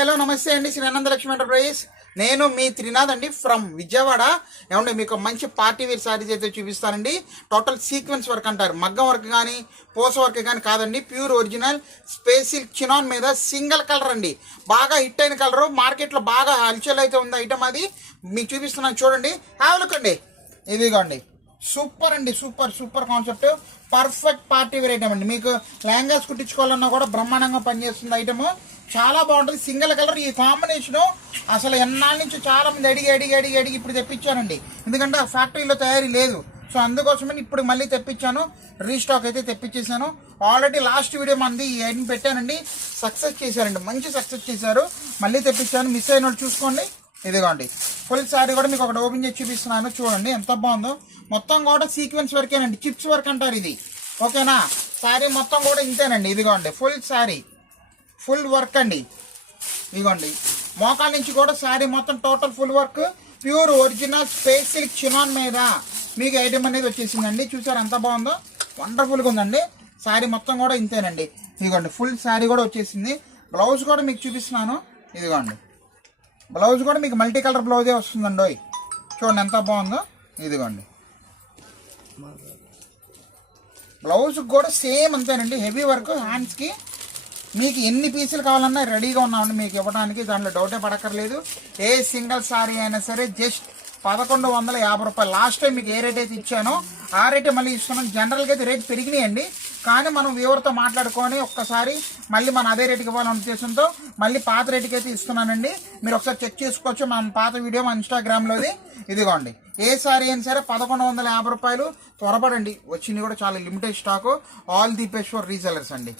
Hello నమస్తే అండి, Shri Anandalakshmi enterprises. నేను మీ త్రినాథ్ అండి ఫ్రమ్ విజయవాడ. ఏమండి మీకు మంచి పార్టీ వేర్ శారీస్ అయితే చూపిస్తానండి. టోటల్ సీక్వెన్స్ వర్క్ అంటారు, మగ్గం వర్క్ కానీ పోస వర్క్ కానీ కాదండి, pure original space silk chinon మీద సింగిల్ కలర్ అండి. బాగా హిట్ అయిన కలరు, మార్కెట్లో బాగా హల్చల్ అయితే ఉంది ఐటమ్. అది మీకు చూపిస్తున్నాను చూడండి, హ్యావ్ లుక్ అండి. ఇదిగోండి, సూపర్ అండి, super super concept, perfect party wear item అండి. మీకు లెహంగాస్ కుట్టించుకోవాలన్నా కూడా బ్రహ్మాండంగా పనిచేస్తుంది ఐటమ్. చాలా బాగుంటుంది, సింగిల్ కలర్. ఈ కాంబినేషను అసలు ఎన్నాళ్ళ నుంచి చాలా మంది అడిగి ఇప్పుడు తెప్పించానండి. ఎందుకంటే ఆ ఫ్యాక్టరీలో తయారీ లేదు, సో అందుకోసమే ఇప్పుడు మళ్ళీ తెప్పించాను. రీస్టాక్ అయితే తెప్పించేసాను. ఆల్రెడీ లాస్ట్ వీడియో మంది ఈ ఐటమ్ పెట్టానండి, సక్సెస్ చేశారండి, మంచి సక్సెస్ చేశారు. మళ్ళీ తెప్పించాను, మిస్ అయిన వాళ్ళు చూసుకోండి. ఇదిగోండి ఫుల్ శారీ కూడా మీకు ఒకటి ఓపెన్ చేసి చూపిస్తున్నాను చూడండి ఎంత బాగుందో. మొత్తం కూడా సీక్వెన్స్ వర్కేనండి, చిప్స్ వర్క్ అంటారు ఇది, ఓకేనా. శారీ మొత్తం కూడా ఇంతేనండి. ఇదిగోండి ఫుల్ శారీ, ఫుల్ వర్క్ అండి. ఇదిగోండి మోకాల నుంచి కూడా శారీ మొత్తం total full work, pure original space silk chinon మీద మీకు ఐటమ్ అనేది వచ్చేసిందండి. చూసారు ఎంత బాగుందో, వండర్ఫుల్గా ఉందండి. శారీ మొత్తం కూడా ఇంతేనండి. ఇదిగోండి ఫుల్ శారీ కూడా వచ్చేసింది. బ్లౌజ్ కూడా మీకు చూపిస్తున్నాను. ఇదిగోండి బ్లౌజ్ కూడా మీకు మల్టీ కలర్ బ్లౌజే వస్తుందండి. చూడండి ఎంత బాగుందో. ఇదిగోండి బ్లౌజ్ కూడా సేమ్ అంతేనండి, హెవీ వర్క్. హ్యాండ్స్కి మీకు ఎన్ని పీసులు కావాలన్నా రెడీగా ఉన్నామండి మీకు ఇవ్వడానికి, దాంట్లో డౌటే పడక్కర్లేదు. ఏ సింగిల్ సారీ అయినా సరే జస్ట్ 1150 రూపాయలు. లాస్ట్ టైం మీకు ఏ రేట్ అయితే ఇచ్చానో ఆ రేటే మళ్ళీ ఇస్తున్నాం. జనరల్గా అయితే రేట్ పెరిగినాయండి, కానీ మనం వ్యూవర్తో మాట్లాడుకొని ఒక్కసారి మళ్ళీ మన అదే రేటుకి ఇవ్వాలనే ఉద్దేశంతో మళ్ళీ పాత రేటుకి అయితే ఇస్తున్నానండి. మీరు ఒకసారి చెక్ చేసుకోవచ్చు మన పాత వీడియో మన ఇన్స్టాగ్రామ్లోది. ఇదిగోండి ఏ సారీ అయినా సరే 1150 రూపాయలు. త్వరపడండి, వచ్చింది కూడా చాలా limited stock. All the best for resellers అండి.